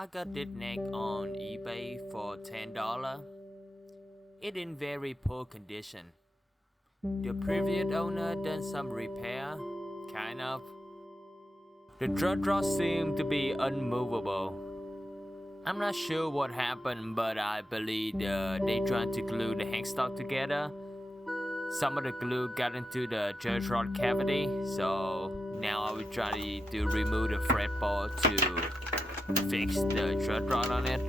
I got this neck on eBay for $10. It in very poor condition. The previous owner done some repair, kind of. The truss rod seemed to be unmovable. I'm not sure what happened, but I believe they tried to glue the hangstock together. Some of the glue got into the truss rod cavity, so now I will try to remove the fretboard to fix the truss rod on it.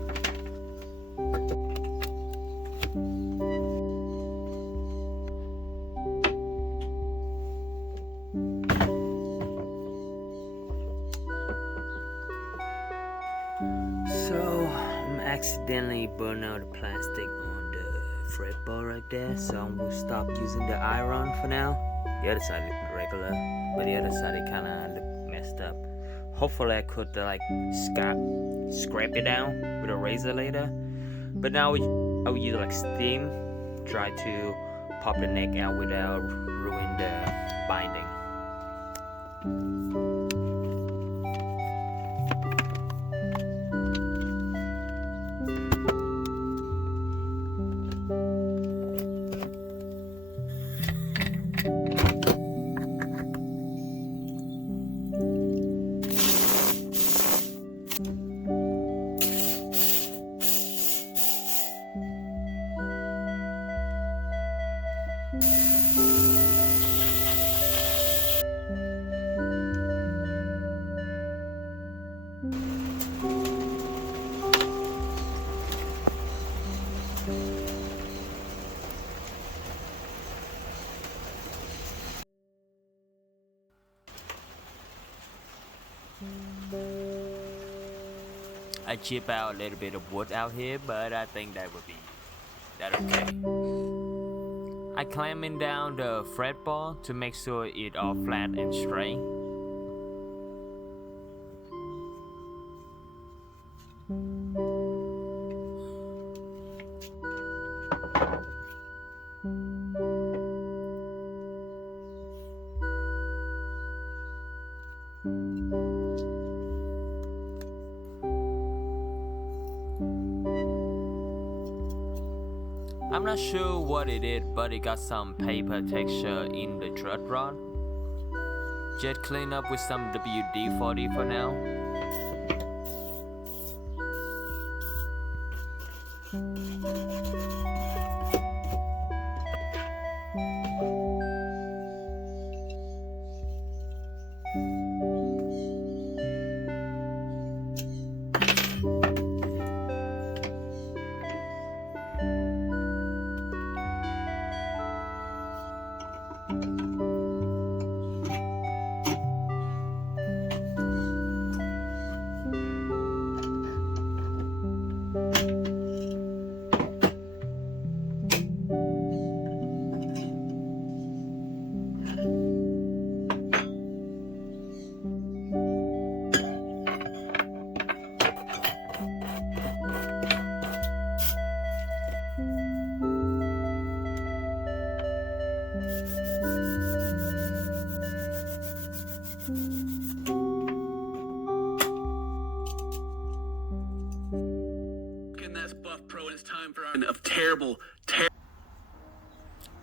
So I'm accidentally burned out the plastic on the fretboard right there, so I'm gonna stop using the iron for now. The other side looked regular, but the other side it kinda looked messed up. Hopefully I could scrape it down with a razor later. But now I will use like steam, try to pop the neck out without ruining the binding. I chip out a little bit of wood out here, but I think that would be okay. I climbing down the fretboard to make sure it all flat and straight. I'm not sure what it is, but it got some paper texture in the truss rod. Just clean up with some WD-40 for now.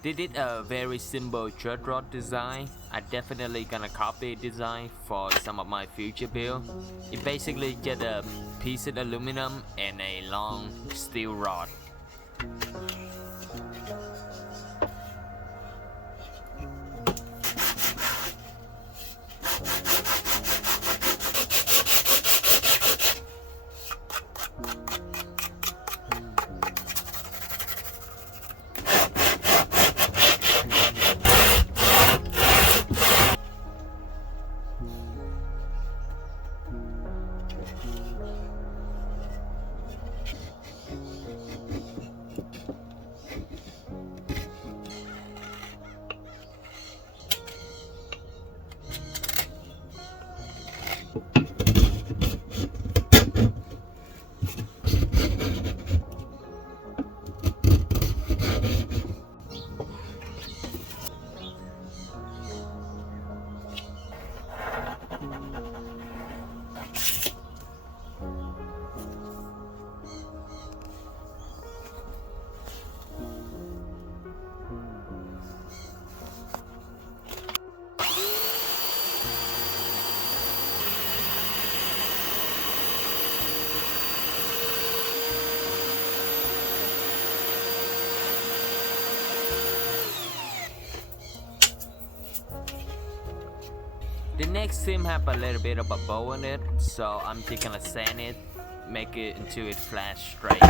They did a very simple truss rod design. I definitely gonna copy design for some of my future build. It basically just a piece of aluminum and a long steel rod. The next seam have a little bit of a bow in it, so I'm just gonna sand it, make it until it flat straight.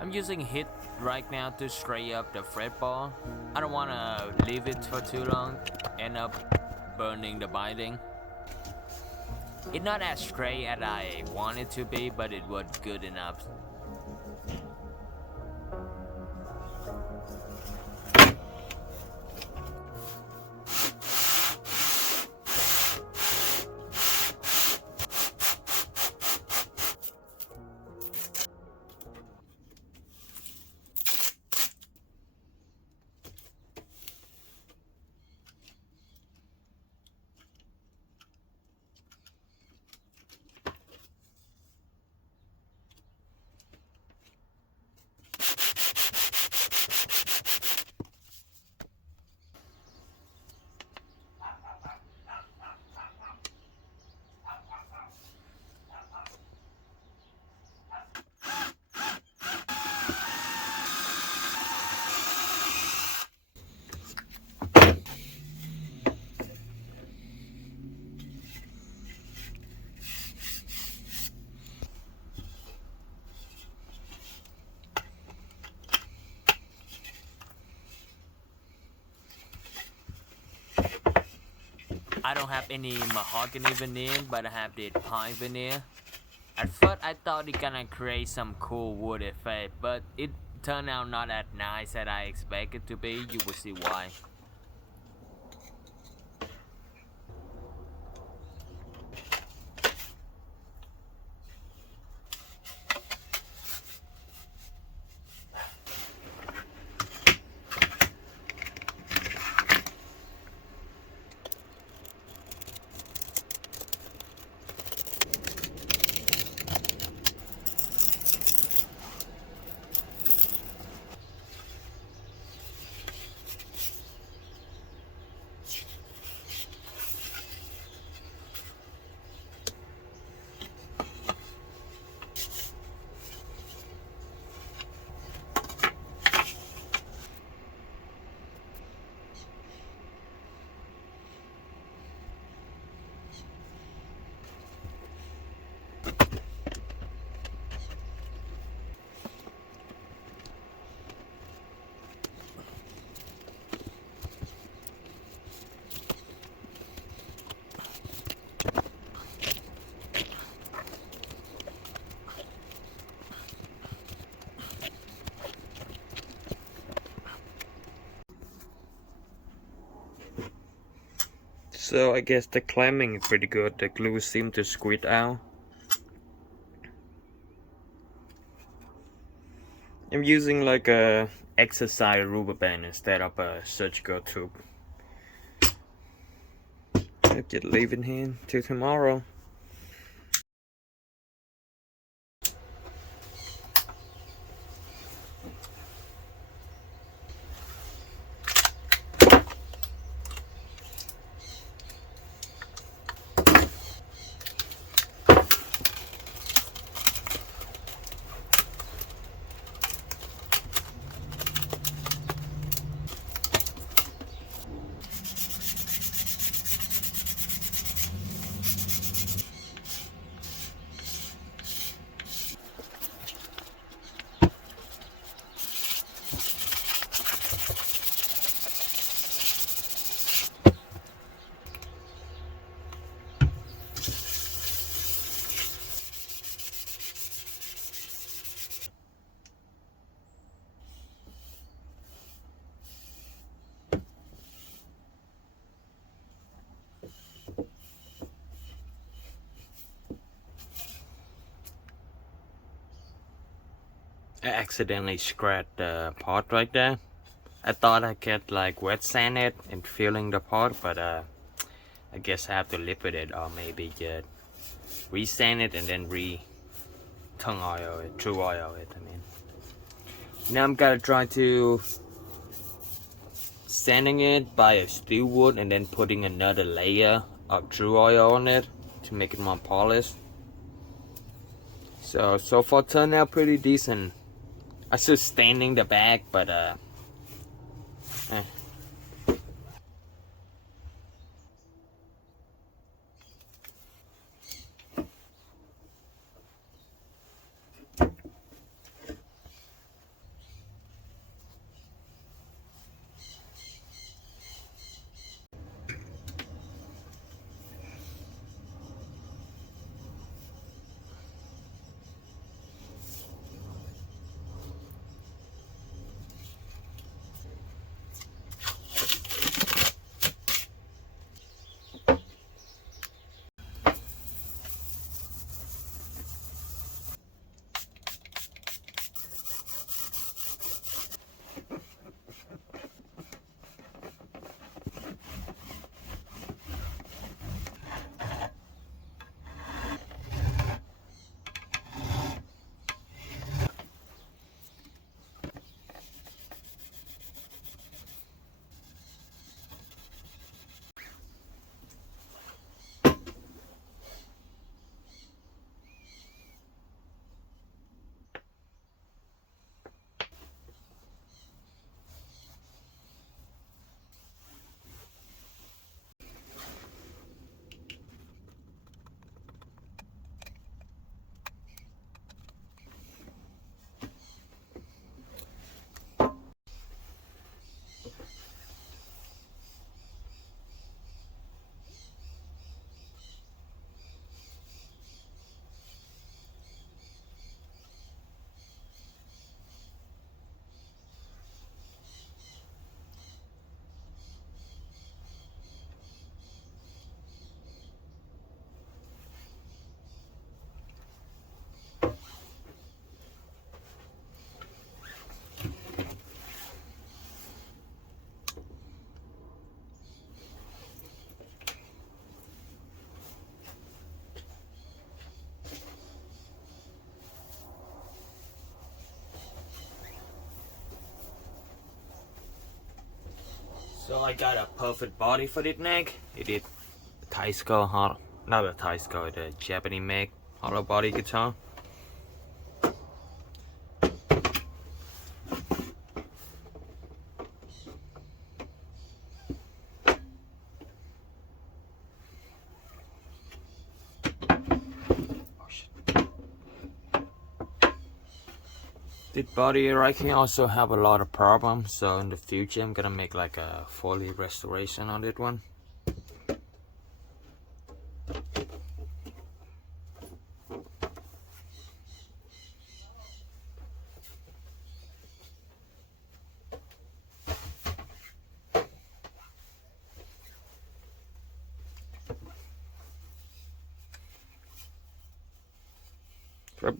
I'm using heat right now to straighten up the fretboard. I don't want to leave it for too long, end up burning the binding. It's not as straight as I want it to be, but it was good enough. I don't have any mahogany veneer, but I have the pine veneer. At first I thought it gonna create some cool wood effect, but it turned out not as nice as I expected it to be. You will see why. So I guess the clamping is pretty good. The glue seems to squeeze out. I'm using like a exercise rubber band instead of a surgical tube. I'll just leave it here till tomorrow. I accidentally scratched the part right there. I thought I could like wet sand it and filling the part, but I guess I have to lip with it, or maybe just re-sand it and then tongue oil it, true oil it. I mean, now I'm gonna try to sanding it by a steel wood and then putting another layer of true oil on it to make it more polished. So far turned out pretty decent. I just standing the back, but eh. So I got a perfect body for this neck. It is teisco hollow, not a teisco, the Japanese make hollow body guitar. This body right here also have a lot of problems, so in the future I'm gonna make like a fully restoration on that one.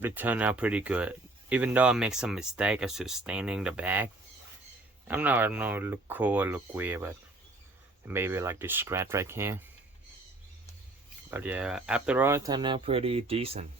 it turned out pretty good. Even though I make some mistake as to staining the back. I don't know it look cool or look weird, but maybe like this scratch right here. But yeah, after all, it turned out pretty decent.